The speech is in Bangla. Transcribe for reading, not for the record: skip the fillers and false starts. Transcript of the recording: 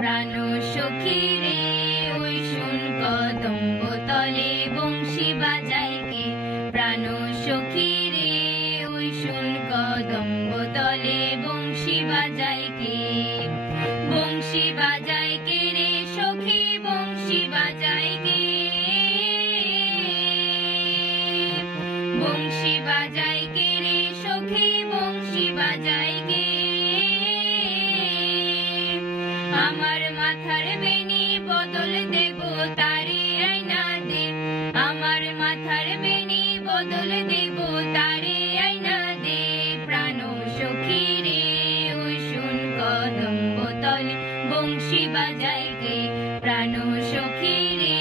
প্রাণ সখী রে ওই শুন কদম্ব তলে বংশী বাজায় কে। প্রাণ সখী রে ওই শুন কদম্ব তলে বংশী বাজায় কে। বংশী বাজায় কে রে সখী বংশী বাজায় কে। বংশী বাজায় কে রে সখী বংশী বাজায় কে। আমার মাথার বেনি বদল দেব তারে আয়না দে। আমার মাথার বেনি বদল দেব তারে আয়না দে। প্রাণ সখী রে ওই শুন কদম্ব তলে বংশী বাজায় কে। প্রাণ সখী রে